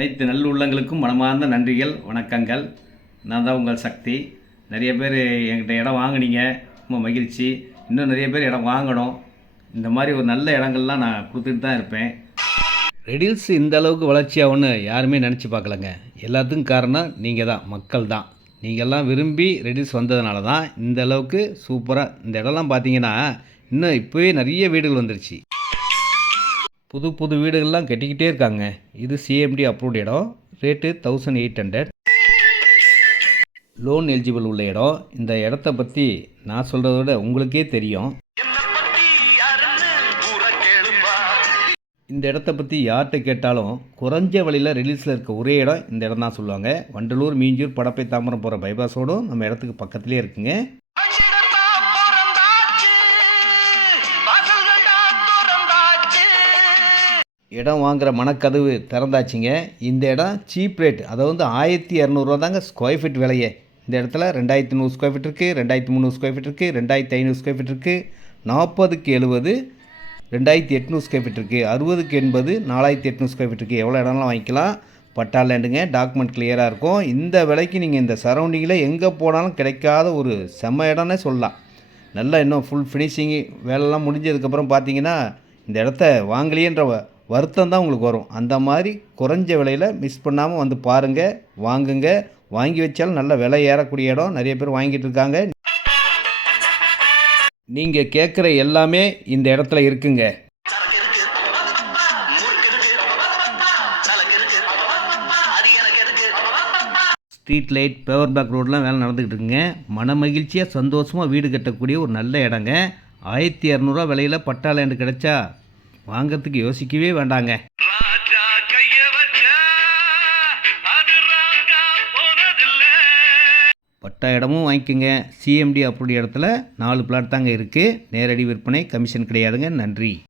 அனைத்து நல்லுள்ளங்களுக்கும் மனமார்ந்த நன்றிகள், வணக்கங்கள். நான் தான் உங்கள் சக்தி. நிறைய பேர் என்கிட்ட இடம் வாங்கினீங்க, ரொம்ப மகிழ்ச்சி. இன்னும் நிறைய பேர் இடம் வாங்கணும். இந்த மாதிரி ஒரு நல்ல இடங்கள்லாம் நான் கொடுத்துட்டு தான் இருப்பேன். ரெடில்ஸ் இந்த அளவுக்கு வளர்ச்சியாகும்னு யாருமே நினச்சி பார்க்கலங்க. எல்லாத்துக்கும் காரணம் நீங்கள் தான், மக்கள் தான். நீங்கள்லாம் விரும்பி ரெடில்ஸ் வந்ததுனால தான் இந்த அளவுக்கு சூப்பராக இந்த இடம்லாம் பார்த்தீங்கன்னா இன்னும் இப்போவே நிறைய வீடுகள் வந்துருச்சு. புது புது வீடுகள்லாம் கட்டிக்கிட்டே இருக்காங்க. இது சிஎம்டி அப்ரூவ்ட் இடம். ரேட்டு 1800. லோன் எலிஜிபிள் உள்ள இடம். இந்த இடத்த பற்றி நான் சொல்கிறத விட உங்களுக்கே தெரியும். இந்த இடத்த பற்றி யார்கிட்ட கேட்டாலும் குறைஞ்ச வழியில் ரிலீஸில் இருக்க ஒரே இடம் இந்த இடம் தான் சொல்லுவாங்க. வண்டலூர், மீஞ்சூர், படப்பை, தாம்பரம் போகிற பைபாஸோடும் நம்ம இடத்துக்கு பக்கத்துலேயே இருக்குங்க. இடம் வாங்குகிற மனக்கதவு திறந்தாச்சுங்க. இந்த இடம் சீப் ரேட், அதாவது 1200 தாங்க ஸ்கொயர் ஃபீட் விலையே. இந்த இடத்துல 2300 ஸ்கொயர் ஃபீட் இருக்குது, 2300 ஸ்கொயர் ஃபீட் இருக்குது, 2500 ஸ்கொயர் ஃபீட் இருக்குது, 40க்கு 70, 2800 ஸ்கொயர் ஃபீட் இருக்குது, 60க்கு 80, 4800 ஸ்கொயர் ஃபீட் இருக்குது. எவ்வளோ இடம்லாம் வாங்கிக்கலாம். பட்டா லேண்டுங்க, டாக்குமெண்ட் கிளியராக இருக்கும். இந்த விலைக்கு நீங்கள் இந்த சரௌண்டிங்கில் எங்கே போனாலும் கிடைக்காத ஒரு செம்ம இடம்னே சொல்லலாம். நல்லா இன்னும் ஃபுல் ஃபினிஷிங்கு வேலைலாம் முடிஞ்சதுக்கப்புறம் பார்த்தீங்கன்னா இந்த இடத்த வாங்கலையேன்ற வருத்தம் தான் உங்களுக்கு வரும். அந்த மாதிரி குறைஞ்ச விலையில் மிஸ் பண்ணாமல் வந்து பாருங்கள், வாங்குங்க. வாங்கி வச்சாலும் நல்ல விலை ஏறக்கூடிய இடம். நிறைய பேர் வாங்கிட்டு இருக்காங்க. நீங்கள் கேட்குற எல்லாமே இந்த இடத்துல இருக்குங்க. ஸ்ட்ரீட் லைட், பேவர் பேக் ரோடெலாம் வேலை நடந்துக்கிட்டு இருக்குங்க. மன மகிழ்ச்சியாக சந்தோஷமாக வீடு கட்டக்கூடிய ஒரு நல்ல இடங்க. 1200 விலையில் பட்டா லேண்டு கிடைச்சா வாங்கிறதுக்கு யோசிக்கவே வேண்டாங்க. பட்டா இடமும் வாங்கிக்கோங்க. சிஎம்டி அப்ரூவ்ட் இடத்துல 4 பிளாட் தாங்க இருக்குது. நேரடி விற்பனை, கமிஷன் கிடையாதுங்க. நன்றி.